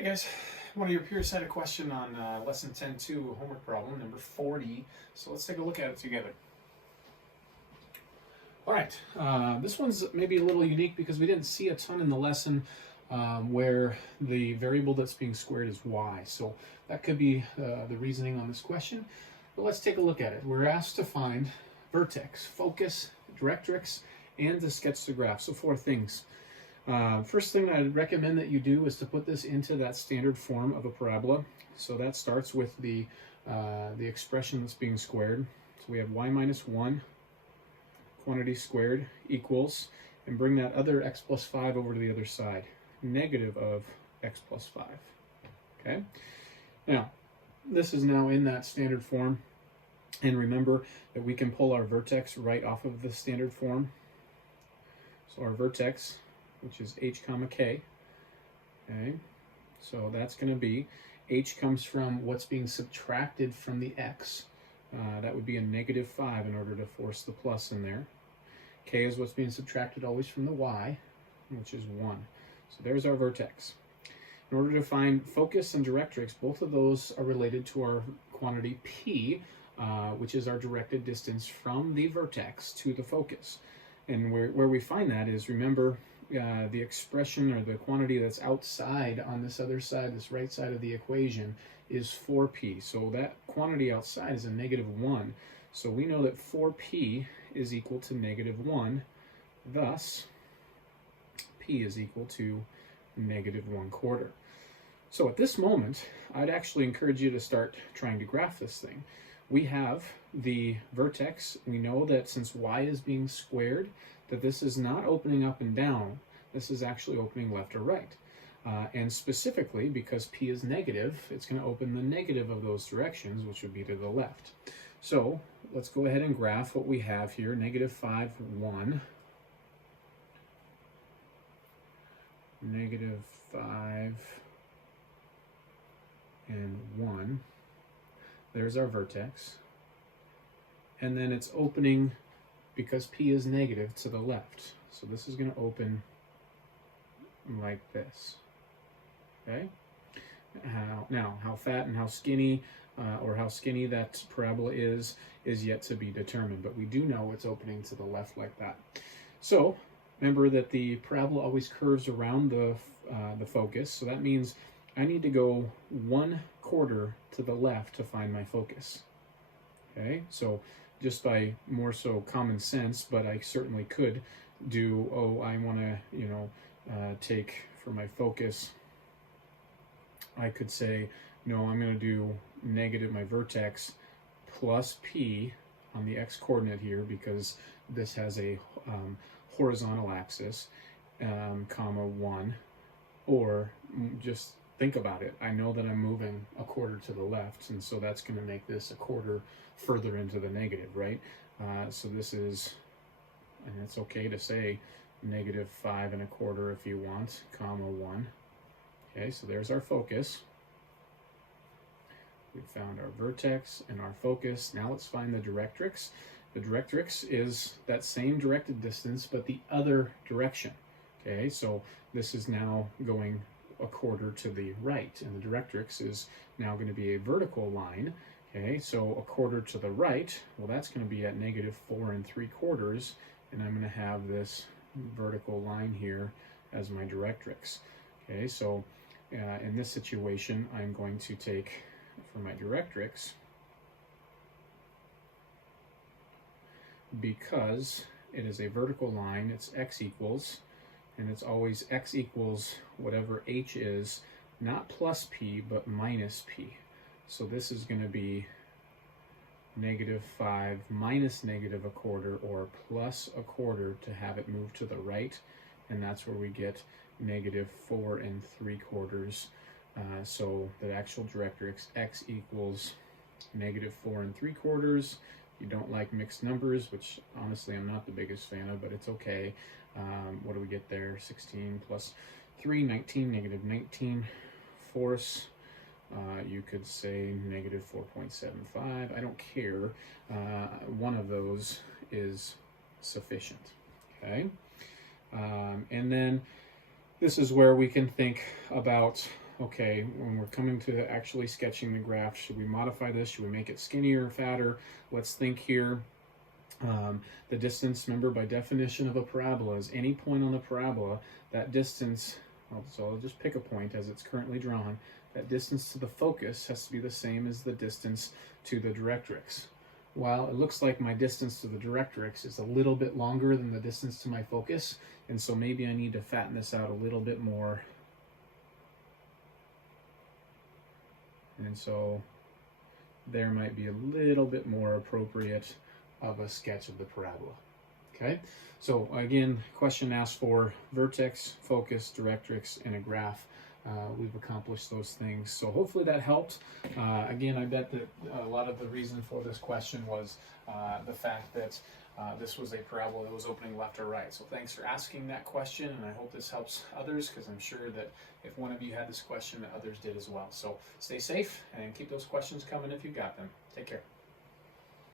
Hey guys, one of your peers had a question on lesson 10.2 homework problem number 40, so let's take a look at it together. All right, this one's maybe a little unique because we didn't see a ton in the lesson where the variable that's being squared is y, so that could be the reasoning on this question. But let's take a look at it. We're asked to find vertex, focus, directrix, and to sketch the graph, so 4 things. First thing I'd recommend that you do is to put this into that standard form of a parabola. So that starts with the expression that's being squared. So we have y minus 1 quantity squared equals, and bring that other x plus 5 over to the other side, negative of x plus 5. Okay? Now, this is now in that standard form. And remember that we can pull our vertex right off of the standard form. So our vertex, which is h comma k, okay, so that's going to be, h comes from what's being subtracted from the x, that would be a negative 5 in order to force the plus in there. K is what's being subtracted always from the y, which is 1. So there's our vertex. In order to find focus and directrix, both of those are related to our quantity p, which is our directed distance from the vertex to the focus. And where we find that is, remember, the expression or the quantity that's outside on this other side, this right side of the equation, is 4p. So that quantity outside is a negative 1. So we know that 4p is equal to negative 1. Thus, p is equal to negative 1/4. So at this moment, I'd actually encourage you to start trying to graph this thing. We have the vertex. We know that since y is being squared, that this is not opening up and down. This is actually opening left or right. And specifically, because p is negative, it's going to open the negative of those directions, which would be to the left. So let's go ahead and graph what we have here. Negative 5, 1. Negative 5 and 1. There's our vertex. And then it's opening, because p is negative, to the left. So this is going to open like this. Okay? Now, how fat and how skinny, or how skinny that parabola is yet to be determined. But we do know it's opening to the left like that. So remember that the parabola always curves around the focus. So that means I need to go 1/4 to the left to find my focus. Okay, so just by more so common sense, but I certainly could do, I want to, take for my focus, I could say, no, I'm going to do negative my vertex plus p on the x coordinate here, because this has a horizontal axis, comma 1, or just think about it. I know that I'm moving 1/4 to the left, and so that's going to make this 1/4 further into the negative, right? So this is, and it's okay to say negative 5 1/4 if you want, comma 1. Okay, so there's our focus. We found our vertex and our focus. Now let's find the directrix. The directrix is that same directed distance, but the other direction. Okay, so this is now going 1/4 to the right, and the directrix is now going to be a vertical line. Okay, so 1/4 to the right, well, that's going to be at negative 4 3/4, and I'm going to have this vertical line here as my directrix. Okay, so in this situation, I'm going to take, for my directrix, because it is a vertical line, it's x equals, and it's always x equals whatever h is, not plus p, but minus p. So this is going to be negative 5 minus negative 1/4, or plus 1/4 to have it move to the right, and that's where we get negative 4 3/4. So the actual directrix, x equals negative 4 3/4. You don't like mixed numbers, which honestly I'm not the biggest fan of, but it's okay. What do we get there? 16 plus 3, 19, negative 19 fourths. You could say negative 4.75. I don't care. One of those is sufficient. Okay? And then this is where we can think about okay, when we're coming to actually sketching the graph, should we modify this? Should we make it skinnier, fatter? Let's think here. The distance, remember, by definition of a parabola is any point on the parabola, that distance, so I'll just pick a point as it's currently drawn, that distance to the focus has to be the same as the distance to the directrix. Well, it looks like my distance to the directrix is a little bit longer than the distance to my focus, and so maybe I need to fatten this out a little bit more. And so there might be a little bit more appropriate of a sketch of the parabola. Okay, so again, question asked for vertex, focus, directrix, and a graph. We've accomplished those things. So hopefully that helped. Again, I bet that a lot of the reason for this question was the fact that this was a parabola that was opening left or right. So thanks for asking that question, and I hope this helps others, because I'm sure that if one of you had this question, that others did as well. So stay safe and keep those questions coming if you've got them. Take care.